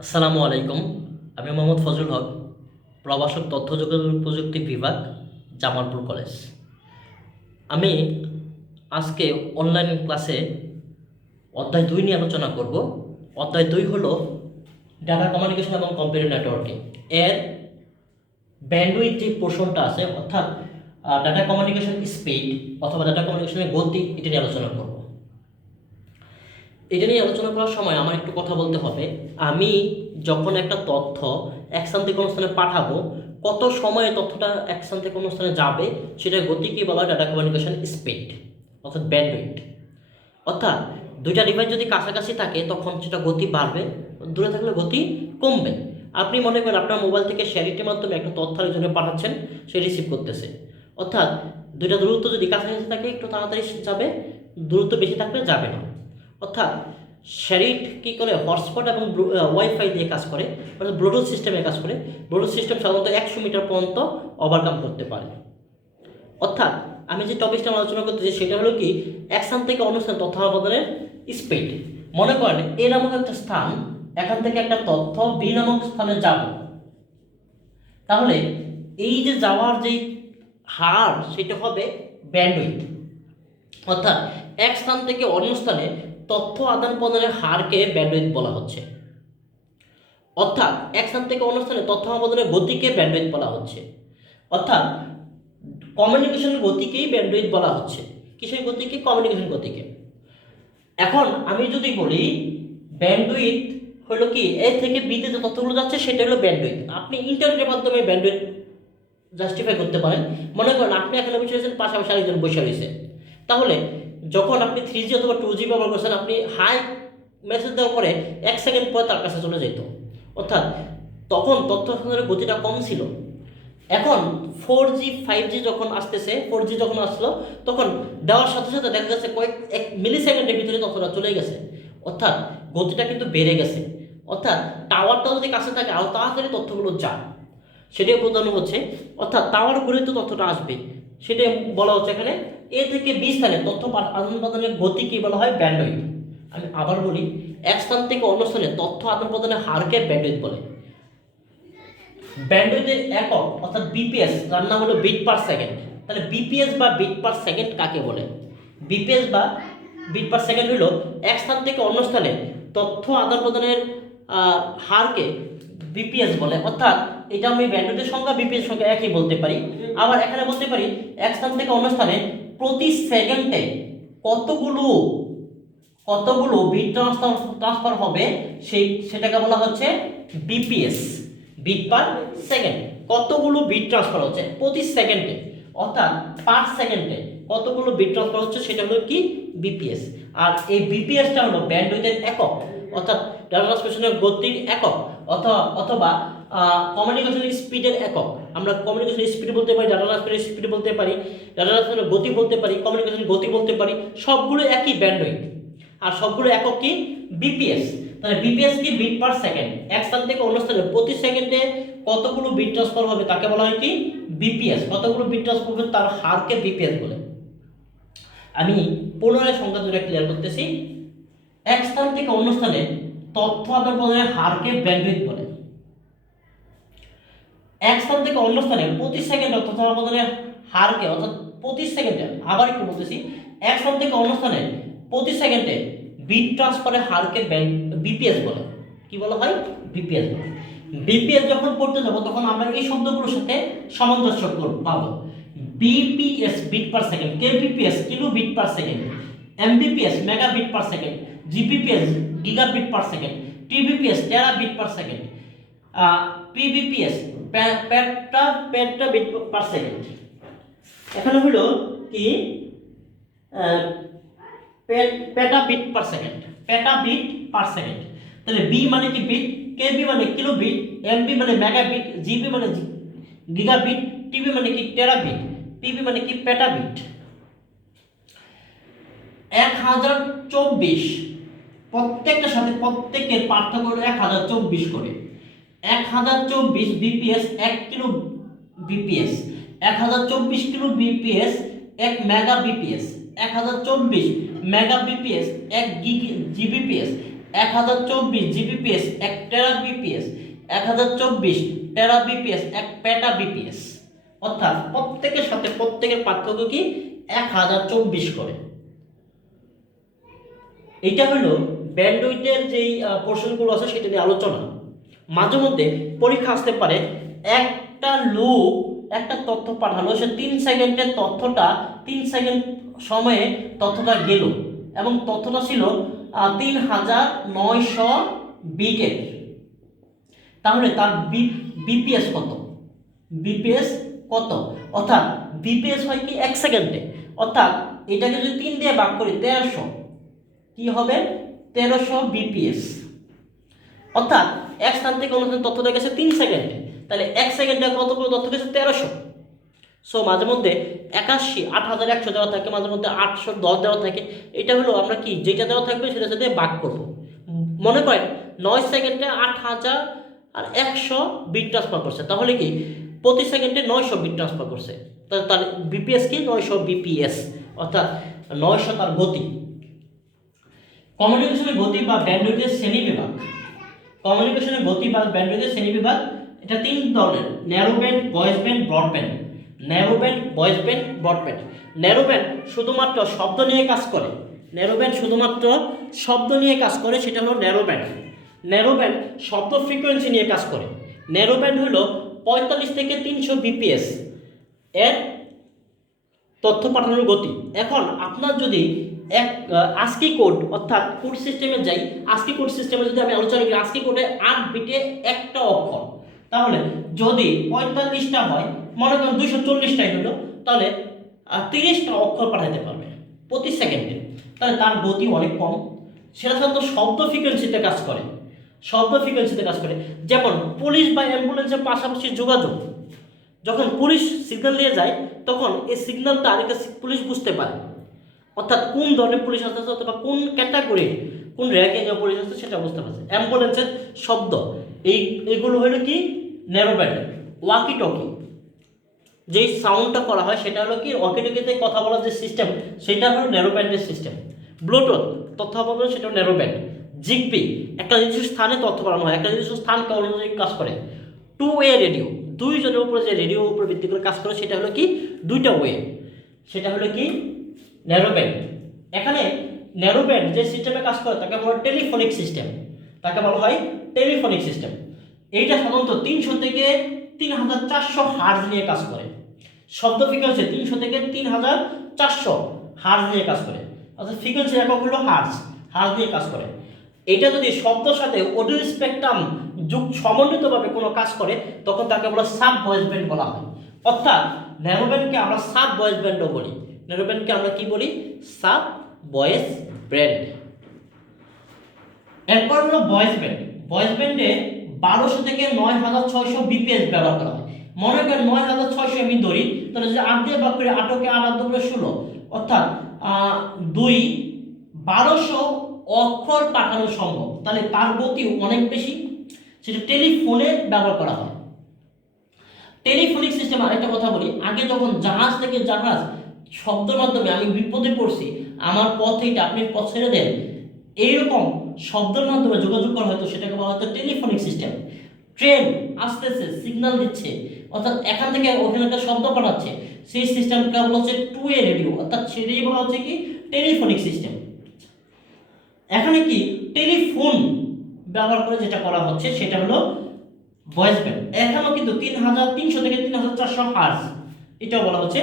আসসালামু আলাইকুম। আমি মোহাম্মদ ফজলুল হক, প্রভাষক তথ্য যোগাযোগ প্রযুক্তি বিভাগ, জামালপুর কলেজ। আমি আজকে অনলাইন ক্লাসে অধ্যায় 2 নিয়ে আলোচনা করব। অধ্যায় 2 হলো ডাটা কমিউনিকেশন এবং কম্পিউটার নেটওয়ার্কিং। এর ব্যান্ডউইথ যে পোর্শনটা আছে, অর্থাৎ ডাটা কমিউনিকেশন স্পিড অথবা ডাটা কমিউনিকেশনের গতি, এটা নিয়ে আলোচনা করব। এটা নিয়ে আলোচনা করার সময় আমার একটু কথা বলতে হবে। আমি যখন একটা তথ্য এক স্থান থেকে কোনো স্থানে পাঠাবো, কত সময়ে তথ্যটা এক স্থান থেকে কোনো স্থানে যাবে, সেটার গতিকে বলা হয় ডাটা কমিউনিকেশন স্পিড অর্থাৎ ব্যান্ডউইথ। অর্থাৎ দুইটা ডিভাইস যদি কাছাকাছি থাকে তখন সেটা গতি বাড়বে, দূরে থাকলে গতি কমবে। আপনি মনে করেন আপনার মোবাইল থেকে শেয়ারিংয়ের মাধ্যমে একটা তথ্য আরেকজনে পাঠাচ্ছেন, সে রিসিভ করতেছে। অর্থাৎ দুইটা দূরত্ব যদি কাছাকাছি থাকে একটু তাড়াতাড়ি যাবে, দূরত্ব বেশি থাকলে যাবে না। অর্থাৎ শেয়ারিং কী করে, হটস্পট এবং ওয়াইফাই দিয়ে কাজ করে, অর্থাৎ ব্লুটুথ সিস্টেমে কাজ করে। ব্লুটুথ সিস্টেম সাধারণত 100 মিটার পর্যন্ত ওভারকাম করতে পারে। অর্থাৎ আমি যে টপিকটা আলোচনা করতেছি সেটা হলো কি, এক স্থান থেকে অন্য স্থান তথ্য আদানের স্পিড। মনে করেন এ নামক একটা স্থান, এখান থেকে একটা তথ্য বি নামক স্থানে যাব, তাহলে এই যে যাওয়ার যে হার সেটা হবে ব্যান্ডউইথ। অর্থাৎ এক স্থান থেকে অন্য স্থানে তথ্য আদান প্রদানের হারকে ব্যান্ডউইথ বলা হচ্ছে। অর্থাৎ এক স্থান থেকে অন্য স্থানে তথ্য আদানের গতিকে ব্যান্ডউইথ বলা হচ্ছে। অর্থাৎ কমিউনিকেশনের গতিকেই ব্যান্ডউইথ বলা হচ্ছে। কিসের গতিকে? কমিউনিকেশন গতিকে। এখন আমি যদি বলি ব্যান্ডউইথ হলো কি, এ থেকে বিতে যে তথ্যগুলো যাচ্ছে সেটা হলো ব্যান্ডউইথ। আপনি ইন্টারনেটের মাধ্যমে ব্যান্ডউইথ জাস্টিফাই করতে পারেন। মনে করেন আপনি এখানে বসে রয়েছেন, পাশাপাশি আরেকজন বসে রয়েছে, তাহলে যখন আপনি 3G অথবা 2G ব্যবহার করছেন, আপনি হাই মেসেজ দেওয়ার পরে 1 সেকেন্ড পরে তার কাছে চলে যেত। অর্থাৎ তখন তথ্য সঞ্চারের গতিটা কম ছিল। এখন 4G 5G যখন আসতেছে, 4G যখন আসলো, তখন দেওয়ার সাথে সাথে দেখা যাচ্ছে কয়েক 1 মিলি সেকেন্ডের ভিতরে তথ্যটা চলে গেছে। অর্থাৎ গতিটা কিন্তু বেড়ে গেছে। অর্থাৎ টাওয়ারটা যদি কাছে থাকে আরও তাড়াতাড়ি তথ্যগুলো যায়, সেটাই বোঝানো হচ্ছে। অর্থাৎ টাওয়ার ঘুরে তো তথ্যটা আসবে, সেটাই বলা হচ্ছে এখানে। এ থেকে বি স্থানে তথ্য আদান প্রদানের গতিকে বলা হয় ব্যান্ডউইথ। আমি আবার বলি, এক স্থান থেকে অন্য স্থানে তথ্য আদান প্রদানের হারকে ব্যান্ডউইথ বলে। ব্যান্ডউইথের একক অর্থাৎ বিপিএস, যার নাম হলো বিট পার সেকেন্ড। তাহলে বিপিএস বা বিট পার সেকেন্ড কাকে বলে? বিপিএস বা বিট পার সেকেন্ড হলো এক স্থান থেকে অন্য স্থানে তথ্য আদান প্রদানের হারকে বিপিএস বলে। অর্থাৎ এটা আমি ব্যান্ডউইথের সংখ্যা বিপিএস সংখ্যা একই বলতে পারি। আবার এখানে বলতে পারি এক স্থান থেকে অন্য স্থানে প্রতি সেকেন্ডে কতগুলো কতগুলো বিট ট্রান্সফার হবে, সেটাকে বলা হচ্ছে বিপিএস, বিট পার সেকেন্ড। কতগুলো বিট ট্রান্সফার হচ্ছে প্রতি সেকেন্ডে, অর্থাৎ পার সেকেন্ডে কতগুলো বিট ট্রান্সফার হচ্ছে, সেটা হলো কি বিপিএস। আর এই বিপিএসটা হলো ব্যান্ডউইথের একক, অর্থাৎ ডাটা ট্রান্সমিশনের গতির একক, অথবা কমিউনিকেশন স্পিডের একক। আমরা কমিউনিকেশন স্পিড বলতে পারি, ডাটা ট্রান্সফারের স্পিড বলতে পারি, ডাটা ট্রান্সফারের গতি বলতে পারি, কমিউনিকেশন গতি বলতে পারি। সবগুলো একই ব্যান্ডউইথ, আর সবগুলো একক কি বিপিএস। তাহলে বিপিএস কি বিট পার সেকেন্ড। এক স্থান থেকে অন্য স্থানে প্রতি সেকেন্ডে কতগুলো বিট ট্রান্সফার হবে তাকে বলা হয় কি বিপিএস। কতগুলো বিট ট্রান্সফার হবে তার হারকে বিপিএস বলে। আমি পুনরায় সংখ্যা দুটো ক্লিয়ার করতেছি। এক স্থান থেকে অন্য স্থানে তথ্য আদান প্রদানের হারকে ব্যান্ডউইথ বলে। এক স্থান থেকে অন্য স্থানে প্রতি সেকেন্ডে তথ্য আদান প্রদানের হারকে, অর্থাৎ প্রতি সেকেন্ডে, আবার একটু বলতেছি, এক স্থান থেকে অন্য স্থানে প্রতি সেকেন্ডে বিট ট্রান্সফারের হারকে বিপিএস বলে। কি বলা হয়? বিপিএস বলে। বিপিএস যখন পড়তে যাব তখন আমরা এই শব্দগুলোর সাথে সামঞ্জস্য পাবো। BPS bit per second, KBPS kilo bit per second, MBPS mega bit per second, GBPS giga bit per second, TBPS tera bit per second, পিবিপিএস পেটা বিট পার সেকেন্ড। এখানে হলো কি পেটা বিট পার সেকেন্ড, পেটা বিট পার সেকেন্ড। তাহলে B মানে কি bit, কেবি মানে কিলো বিট, এমবি মানে মেগা বিট, জিবি মানে গিগা বিট, টিবি মানে কি টেরা বিট, পিবি মানে কি পেটা বিট। 1024, প্রত্যেকটার সাথে প্রত্যেকের পার্থক্য হলো 1024 করে। 1024 BPS 1 kilo BPS, 1024 kilo BPS 1 mega BPS, 1024 mega BPS 1 Gbps, 1024 Gbps 1 টেরা বিপিএস, 1024 টেরা বিপিএস 1 পেটা বিপিএস। অর্থাৎ প্রত্যেকের সাথে প্রত্যেকের পার্থক্য কি 1024 করে। এটা হলো ব্যান্ডউইথের যেই পোর্শনগুলো আছে সেটা নিয়ে আলোচনা। মাঝে মধ্যে পরীক্ষা আসতে পারে, একটা লোক একটা তথ্য পাঠালো, সে 3 সেকেন্ডের তথ্যটা 3 সেকেন্ড সময়ে তথ্যটা গেল এবং তথ্যটা ছিল 3900 বিটের। তাহলে তার বিপিএস কত? বিপিএস কত? অর্থাৎ বিপিএস হয় কি 1 সেকেন্ডে। অর্থাৎ এটাকে যদি 3 দিয়ে ভাগ করি 1300, কি হবে 1300 বিপিএস। অর্থাৎ এক স্থান থেকে অন্য স্থানে তথ্যটা গেছে 3 সেকেন্ডে, তাহলে 1 সেকেন্ডে কতগুলো তথ্য গেছে 1300। সো মাঝে মধ্যে 81 8100 দেওয়া থাকে, মাঝে মধ্যে 810 দেওয়া থাকে। এটা হলো আমরা কি যেটা দেওয়া থাকবে সেটার সাথে ভাগ করব। মনে করেন 9 সেকেন্ডে 8100 বিট ট্রান্সফার করছে, তাহলে কি প্রতি সেকেন্ডে 900 বিট ট্রান্সফার করছে, তার বিপিএস কি 900 বিপিএস, অর্থাৎ 900 তার গতি। কমিউনিকেশনের গতি বা ব্যান্ডউইথের শ্রেণীবিভাগ। কমিউনিকেশনের গতি বা ব্যান্ডউইথের শ্রেণীবিভাগ এটা 3 ধরনের: narrow band, voice band, broadband. Narrow band, voice band, broadband. Narrow band শুধুমাত্র শব্দ নিয়ে কাজ করে। ন্যারো ব্যান্ড শুধুমাত্র শব্দ নিয়ে কাজ করে, সেটা হলো ন্যারো ব্যান্ড। ন্যারো ব্যান্ড শব্দ ফ্রিকোয়েন্সি নিয়ে কাজ করে। ন্যারো ব্যান্ড হলো 45 থেকে 300 বিপিএস এর তথ্য পাঠানোর গতি। এখন আপনার যদি এক আস্কি কোড অর্থাৎ কোড সিস্টেমে যাই, আস্কি কোড সিস্টেমে যদি আমি আলোচনা করি, আস্কি কোডে 8 বিটে একটা অক্ষর, তাহলে যদি 45টা হয়, মনে করেন 240টাই হলো, তাহলে 30টা অক্ষর পাঠাতে পারবে প্রতি সেকেন্ডে। তাহলে তার গতি অনেক কম। সেটা সাধারণত শব্দ ফ্রিকোয়েন্সিতে কাজ করে, শব্দ ফ্রিকোয়েন্সিতে কাজ করে। যেমন পুলিশ বা অ্যাম্বুলেন্সের পাশাপাশি যোগাযোগ, যখন পুলিশ সিগন্যাল দিয়ে যায় তখন এই সিগন্যালটা আরেকটা পুলিশ বুঝতে পারে, অর্থাৎ কোন ধরনের পুলিশ আসতেছে অথবা কোন ক্যাটাগরির কোন র্যাঙ্কিংয়ে পুলিশ আসছে সেটা বুঝতে পারছে। অ্যাম্বুলেন্সের শব্দ এইগুলো হলো কি ন্যারো ব্যান্ড। ওয়াকি টকি যেই সাউন্ডটা করা হয় সেটা হলো কি ওয়াকি টকিতে কথা বলার যে সিস্টেম সেটা হলো ন্যারো ব্যান্ডের সিস্টেম। ব্লুটুথ তথ্য বলতে সেটা ন্যারো ব্যান্ড। জিগবি একটা নির্দিষ্ট স্থানে তথ্য পাঠানো হয়, একটা নির্দিষ্ট স্থানকে অনুযায়ী কাজ করে। 2 ওয়ে রেডিও, দুইজনের উপরে যে রেডিওর উপর ভিত্তি করে কাজ করে সেটা হলো কি 2টা ওয়ে, সেটা হলো কি ন্যারো ব্যান্ড। এখানে ন্যারো ব্যান্ড যে সিস্টেমে কাজ করে তাকে বলা হয় টেলিফোনিক সিস্টেম, তাকে বলা হয় টেলিফোনিক সিস্টেম। এইটা সাধারণত 300 থেকে 3400 হার্জ নিয়ে কাজ করে। শব্দ ফ্রিকোয়েন্সি 300 থেকে 3400 হার্জ নিয়ে কাজ করে, অর্থাৎ ফ্রিকোয়েন্সি একক হলো হার্জ, হার্জ নিয়ে কাজ করে। এটা যদি শব্দের সাথে অডিও স্পেকট্রাম সমন্বিতভাবে কোনো কাজ করে তখন তাকে বলা সাব ভয়েস ব্যান্ড বলা হয়। অর্থাৎ ন্যারো ব্যান্ডকে আমরা সাব ভয়েস ব্যান্ডও বলি। ন্যারো ব্যান্ডকে আমরা কি বলি? Sub voice band. এরপর হলো ভয়েস ব্যান্ড। ভয়েস ব্যান্ডে 1200 থেকে 9600 বিপিএস ব্যবহার করা হয়। মনে করেন 9600 আমি ধরি, তাহলে যদি 8 দিয়ে ভাগ করি 8 কে 8 আর 2 কে 16, অর্থাৎ 1200 অক্ষর পাঠানো সম্ভব। তাহলে তার গতি অনেক বেশি, সেটা টেলিফোনে ব্যবহার করা হয়। টেলিফোনিক সিস্টেম আরেকটা কথা বলি, আগে যখন জাহাজ থেকে জাহাজ শব্দের মাধ্যমে আমি বিপদে পড়ছি, আমার পথ এইটা, আপনি পথ ছেড়ে দেন, এইরকম শব্দের মাধ্যমে যোগাযোগ করা হয়তো সেটাকে বলা হতো টেলিফোনিক সিস্টেম। ট্রেন আসতেছে সিগন্যাল দিচ্ছে, অর্থাৎ এখান থেকে ওখানে একটা শব্দ পাঠাচ্ছে, সেই সিস্টেমকে বলা হচ্ছে 2 ওয়ে রেডিও, অর্থাৎ সেটাই বলা হচ্ছে কি টেলিফোনিক সিস্টেম। এখানে কি টেলিফোন ব্যবহার করে যেটা করা হচ্ছে সেটা হলো ভয়েস ব্যান্ড। এখানেও কিন্তু 3300 থেকে 3400 হার্জ এটাও বলা হচ্ছে।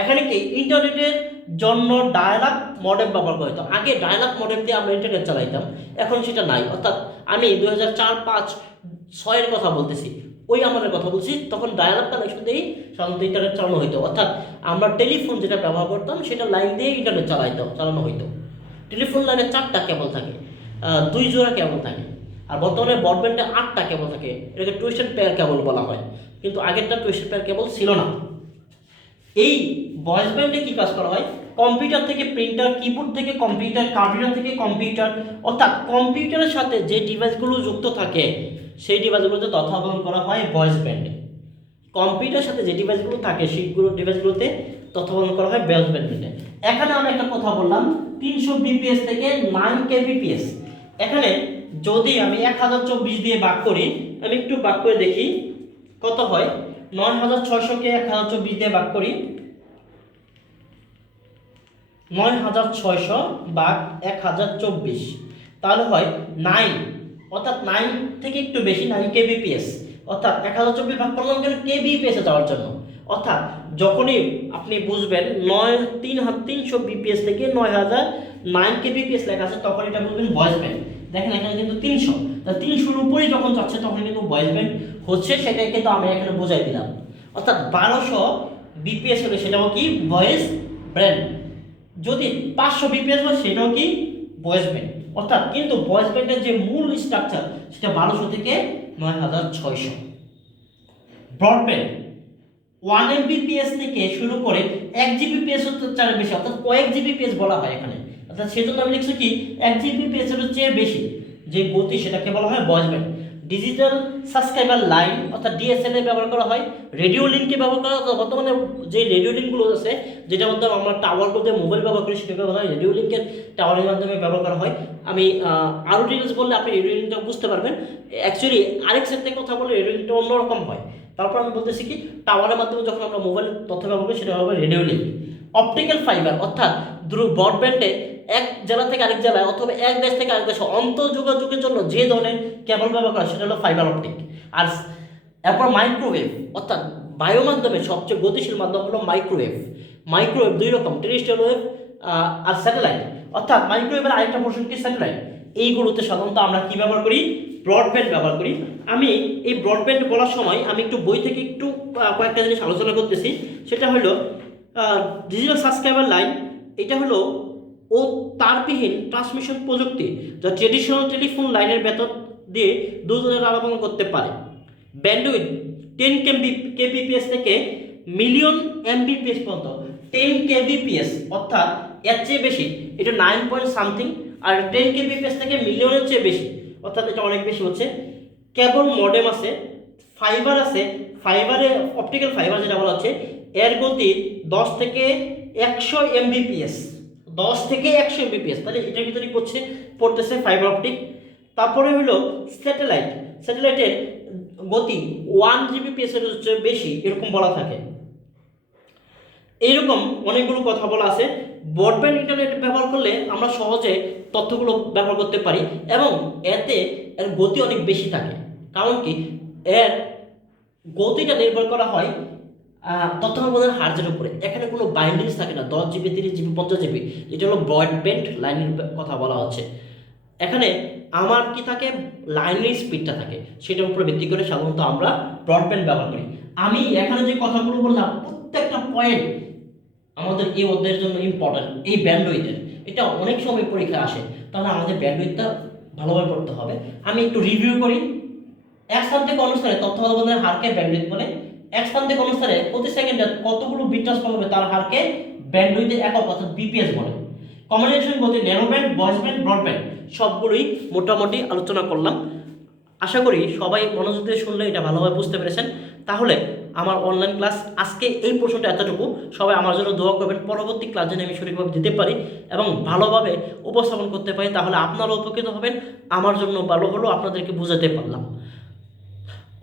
এখানে কি ইন্টারনেটের জন্য ডায়াল-আপ মডেম ব্যবহার করা হতো। আগে ডায়াল-আপ মডেম দিয়ে আমরা ইন্টারনেট চালাইতাম, এখন সেটা নাই। অর্থাৎ আমি 2004, 5, 6 এর কথা বলতেছি, ওই আমলের কথা বলছি, তখন ডায়াল-আপ কানেকশন দিয়েই সাধারণত ইন্টারনেট চালানো হতো। অর্থাৎ আমরা টেলিফোন যেটা ব্যবহার করতাম সেটা লাইন দিয়ে ইন্টারনেট চালানো হইতো। টেলিফোন লাইনে 4টা কেবল থাকে, 2 জোড়া কেবল থাকে। আর বর্তমানে ব্রডব্যান্ডে 8টা কেবল থাকে, এটাকে টুইস্টেড পেয়ার কেবল বলা হয়, কিন্তু আগেরটা টুইস্টেড পেয়ার কেবল ছিল না। এই ভয়েস ব্যান্ডে কি কাজ করা হয়? কম্পিউটার থেকে প্রিন্টার, কিবোর্ড থেকে কম্পিউটার, কম্পিউটার থেকে কম্পিউটার, অর্থাৎ কম্পিউটারের সাথে যে ডিভাইসগুলো যুক্ত থাকে সেই ডিভাইসগুলোতে তথ্য আহরণ করা হয় ভয়েস ব্যান্ডে। কম্পিউটারের সাথে যে ডিভাইসগুলো থাকে সেইগুলো ডিভাইসগুলোতে তথ্য আহরণ করা হয় ভয়েস ব্যান্ডে। এখানে আমরা একটা কথা বললাম 300 বিপিএস থেকে 9 কেবিপিএস। এখানে যদি আমি 1024 দিয়ে ভাগ করি, আমি একটু ভাগ করে দেখি কত হয়। 9600 কে 1024 দিয়ে ভাগ করি, 9600 ভাগ 1024, তাহলে হয় 9, অর্থাৎ 9 থেকে একটু বেশি, 9 কেবিপিএস। অর্থাৎ 1024 ভাগ করলাম কেন, কেবিপিএস এ যাওয়ার জন্য। অর্থাৎ যখনই আপনি বুঝবেন 300 বিপিএস থেকে 9 কেবিপিএস লেখা আছে, তখন এটা বুঝবেন ভয়েস ব্যান্ড। দেখেন এখানে কিন্তু 300, তা 300-র উপরেই যখন যাচ্ছে তখন কিন্তু ভয়েস ব্যান্ড হচ্ছে, সেটাই কিন্তু আমি এখানে বুঝাই দিলাম। অর্থাৎ 1200 বিপিএস হলে সেটাও কি ভয়েস ব্যান্ড, যদি 500 বিপিএস হয় সেটাও কি ভয়েস ব্যান্ড। অর্থাৎ কিন্তু ভয়েস ব্যান্ডের যে মূল স্ট্রাকচার সেটা 1200 থেকে 9600। ব্রডব্যান্ড 1 এমবিপিএস থেকে শুরু করে 1 জিবিপিএস চার বেশি, অর্থাৎ কয়েক জিবিপিএস বলা হয় এখানে। অর্থাৎ সেজন্য আমি লিখছি কি 1 জিবিপিএস এর চেয়ে বেশি যে গতি সেটাকে বলা হয় voice band. Digital subscriber line অর্থাৎ ডিএসএল এ ব্যবহার করা হয়, রেডিও লিঙ্কে ব্যবহার করা হয়। বর্তমানে যে রেডিও লিঙ্কগুলো আছে, যেটার মাধ্যমে আমরা টাওয়ারগুলোতে মোবাইল ব্যবহার করি, সেটাকে বলা হয় রেডিও লিঙ্কের, টাওয়ারের মাধ্যমে ব্যবহার করা হয়। আমি আরও ডিটেলস বললে আপনি রেডিও লিঙ্কটা বুঝতে পারবেন। অ্যাকচুয়ালি আরেক সেট থেকে কথা বলে রেডিও লিঙ্কটা অন্যরকম হয়। তারপর আমি বলতেছি কি টাওয়ারের মাধ্যমে যখন আমরা মোবাইল তথ্য ব্যবহার করি সেটা হবে রেডিও লিঙ্ক। অপটিক্যাল ফাইবার অর্থাৎ ব্রডব্যান্ডে এক জেলা থেকে আরেক জেলায় অথবা এক দেশ থেকে আরেক দেশে অন্তর্যোগাযোগের জন্য যে ধরনের কেবল ব্যবহার করা সেটা হলো ফাইবার অপটিক। আর এরপর মাইক্রোওয়েভ অর্থাৎ বায়ু মাধ্যমে সবচেয়ে গতিশীল মাধ্যম হলো মাইক্রোওয়েভ। মাইক্রোওয়েভ দুই রকম, টেরেস্ট্রিয়াল ওয়েভ আর স্যাটেলাইট। অর্থাৎ মাইক্রোওয়েভের আরেকটা পোর্শন কি স্যাটেলাইট। এইগুলোতে সাধারণত আমরা কি ব্যবহার করি, ব্রডব্যান্ড ব্যবহার করি। আমি এই ব্রডব্যান্ড বলার সময় আমি একটু বই থেকে একটু কয়েকটা জিনিস আলোচনা করতেছি। সেটা হলো ডিজিটাল সাবস্ক্রাইবার লাইন, এটা হলো ও তারবিহীন ট্রান্সমিশন প্রযুক্তি যা ট্রেডিশনাল টেলিফোন লাইনের ভেতর দিয়ে দ্রুত আলাপন করতে পারে। ব্যান্ডউইথ 10 কেবিপিএস থেকে মিলিয়ন এমবিপিএস পর্যন্ত, 10 কেবিপিএস অর্থাৎ এর চেয়ে বেশি, এটা 9 পয়েন্ট সামথিং। আর 10 কেবিপিএস থেকে মিলিয়নের চেয়ে বেশি, অর্থাৎ এটা অনেক বেশি হচ্ছে। কেবল মডেম আছে, ফাইবার আছে, ফাইবারে অপটিক্যাল ফাইবার যেটা বলা হচ্ছে, এর গতি 10 থেকে 100 এমবিপিএস, 10 থেকে 100 এমবিপিএস, তাহলে এটার ভিতরে পড়তেছে ফাইবার অপটিক। তারপরে হলো স্যাটেলাইট, স্যাটেলাইটের গতি 1 জিবিপিএস এর হচ্ছে বেশি, এরকম বলা থাকে। এইরকম অনেকগুলো কথা বলা আছে। ব্রডব্যান্ড ইন্টারনেট ব্যবহার করলে আমরা সহজে তথ্যগুলো ব্যবহার করতে পারি এবং এতে এর গতি অনেক বেশি থাকে। কারণ কি, এর গতিটা নির্ভর করা হয় তথ্য ব্যবহারের হার্জের উপরে। এখানে কোনো বাইন্ডিংস থাকে না, 10 জিবি 30 জিবি 50 জিবি, এটা হলো ব্রডব্যান্ড লাইনের কথা বলা হচ্ছে। এখানে আমার কি থাকে, লাইনের স্পিডটা থাকে, সেটার উপরে ভিত্তি করে সাধারণত আমরা ব্রডব্যান্ড ব্যবহার করি। আমি এখানে যে কথাগুলো বললাম প্রত্যেকটা পয়েন্ট আমাদের এই অধ্যায়ের জন্য ইম্পর্টেন্ট। এই ব্যান্ডউইথের এটা অনেক সময় পরীক্ষা আসে, তাহলে আমাদের ব্যান্ডউইথটা ভালোভাবে পড়তে হবে। আমি একটু রিভিউ করি। এক স্থান অনুসারে তথ্য আদানের হারকে ব্যান্ডউইথ বলে। এক স্থান অনুসারে প্রতি সেকেন্ডে কতগুলো বিট ট্রান্সফার হবে তার হারকে ব্যান্ডউইথের একক অর্থাৎ বিপিএস বলে। কমিউনিকেশন গতি narrow band, voice band, broadband সবগুলোই মোটামুটি আলোচনা করলাম। আশা করি সবাই মনোযোগ দিয়ে শুনলে এটা ভালোভাবে বুঝতে পেরেছেন। তাহলে আমার অনলাইন ক্লাস আজকে এই প্রশ্নটা এতটুকু। সবাই আমার জন্য দোয়া করবেন, পরবর্তী ক্লাস যেন আমি সঠিকভাবে দিতে পারি এবং ভালোভাবে উপস্থাপন করতে পারি। তাহলে আপনারা উপকৃত হবেন, আমার জন্য ভালো হলো, আপনাদেরকে বুঝাতে পারলাম।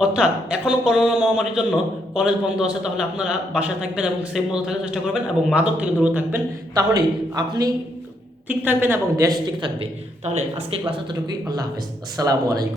অর্থাৎ এখনও করোনা মহামারীর জন্য কলেজ বন্ধ আছে, তাহলে আপনারা বাসায় থাকবেন এবং সেফ মতো থাকার চেষ্টা করবেন এবং মাদক থেকে দূরে থাকবেন। তাহলেই আপনি ঠিক থাকবেন এবং দেশ ঠিক থাকবে। তাহলে আজকে ক্লাস এতটুকুই। আল্লাহ হাফেজ, আসসালামু আলাইকুম।